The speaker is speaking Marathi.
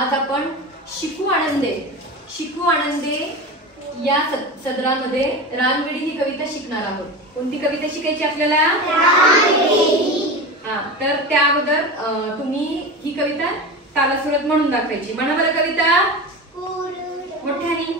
आज आपण शिकू आनंदे या सदरामध्ये रानवेडी ही कविता शिकणार आहोत। कोणती कविता शिकायची आपल्याला? हा, तर त्या अगोदर तुम्ही ही कविता तालासुरात म्हणून दाखवायची। म्हणा बरं कविता मोठ्याने।